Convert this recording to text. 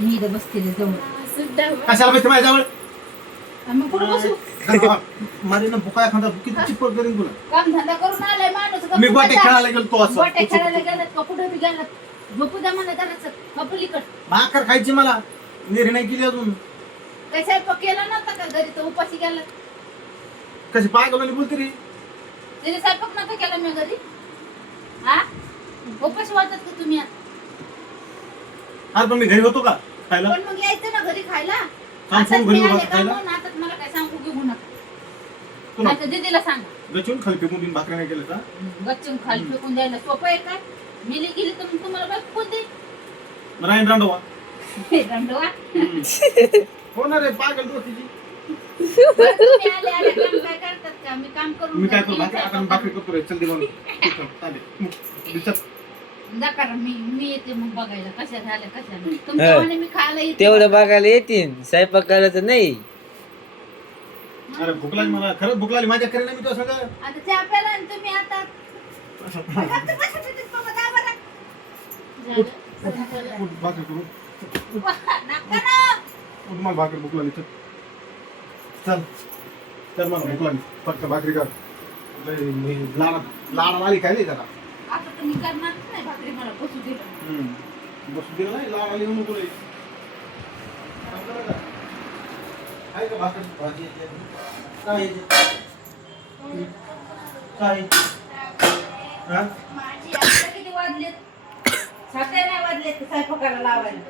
मी इथं बसतेले जवळ कशाला बसते माझ्याजवळ मग कुठं बसू माझे ना बुका एखादा किती चिपळ करीन तुला काम धंदा करून आलाय माणूस मी गोटे खेळायला गेलो तो असं गोटे खेळायला गेलात का कुठे बी गेलात झोपू द्या मला जरासं कपलीकट भाकर खायची मला निर्णय केली अजून काही स्वयंपाक केला नव्हता का घरी तर उपाशी गेलात कशी पागल बोलते रे तिने स्वयंपाक नव्हता केला मी घरी हा उपाशी वाटत का तुम्ही अरे पण मी घरी होतो का खायला पण मग यायचं ना घरी खायला काम आता सोडून मी घरी आले उभा का खायला? म्हणून आता मला काय सांगू घेऊ नका तुला नाही तर दीदीला सांगा गचून खाली फेकून देऊन भाकरी नाही केलं का गच्चून खाली फेकून द्यायला सोपं आहे काय मिली गेली तर मग तुम्हाला बाई कोण दे राईन रांडवा दंडवा हो ना रे पागल डोसीची बरं, तुम्ही आले आले काम काय करतात का मी काम करून मी काय करू जाते, भाकरी आता मी भाकरी करतो रे चल दे म्हणून चालेल दिसत जा करा मी येते मग बघायला कशा झाल्या कशा नाही तुमच्या म्हणे मी खायला येते तेवढं बघायला येतील स्वयंपाक करायचं नाही अरे भूक लागली मला खरंच भूक लागली माझ्या करीन मी तो सगळं आता चहा प्याला आणि तुम्ही आता फक्त बसा तिथेच बाबा, जा बरं. झालं? भाकरी करू नका ना. तुम्हाला भाकरी भूक लागली चल चल चल मला भूक लागली फक्त भाकरी कर लय लाडा आली काय नाही जरा आता तुम्ही करणारच नाही भाकरी मला बसू दिलं बसू दिलं नाही लाड आली नको लय आहे का भाकरी भाजी काय काय हा माझी आता किती वाजलेत 7 नाही वाजलेत स्वयंपाकाला लावायला